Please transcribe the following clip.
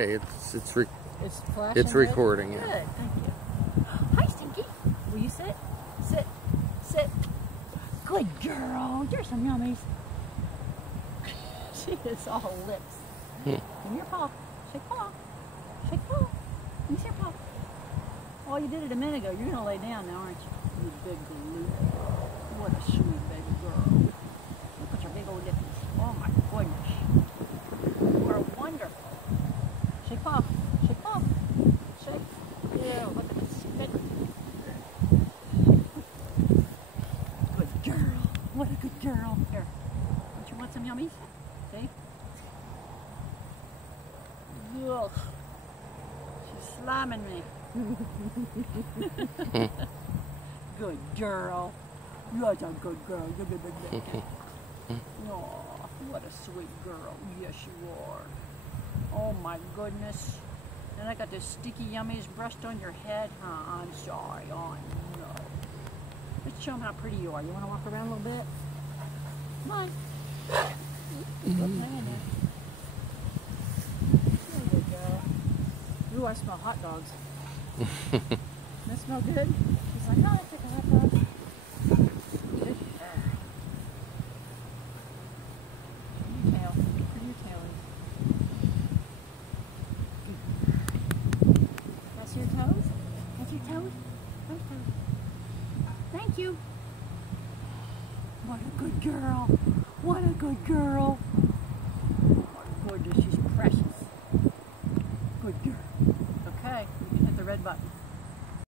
Okay, It's flashing. it's recording. Good, Yeah. thank you. Hi, Stinky. Will you sit? Sit. Sit. Good girl. There's some yummies. She is all lips. Give me your paw. Shake paw. Shake paw. Let me see your paw. Oh, you did it a minute ago. You're gonna lay down now, aren't you? You big galoot. What a sweet baby girl. Look at your big old lippies. Oh my goodness. You are wonderful. Shake paw. Shake paw. Shake. Yeah, look at the spit. Good girl. What a good girl. Here. Don't you want some yummies? See? Ugh. She's slamming me. Good girl. You're a good girl. You're good. Oh, what a sweet girl. Yes, you are. Oh my goodness. And I got this sticky yummies brushed on your head. I'm sorry. Oh no. Let's show them how pretty you are. You want to walk around a little bit? Come on. There you go. Ooh, I smell hot dogs. That smell good? She's like, oh, I took a hot dog. Good. Your tail. Where your tail is. That's your toes? That's your toes? Those toes. Thank you. What a good girl. What a good girl. Oh, gorgeous. She's precious. Good girl. Okay, you can hit the red button.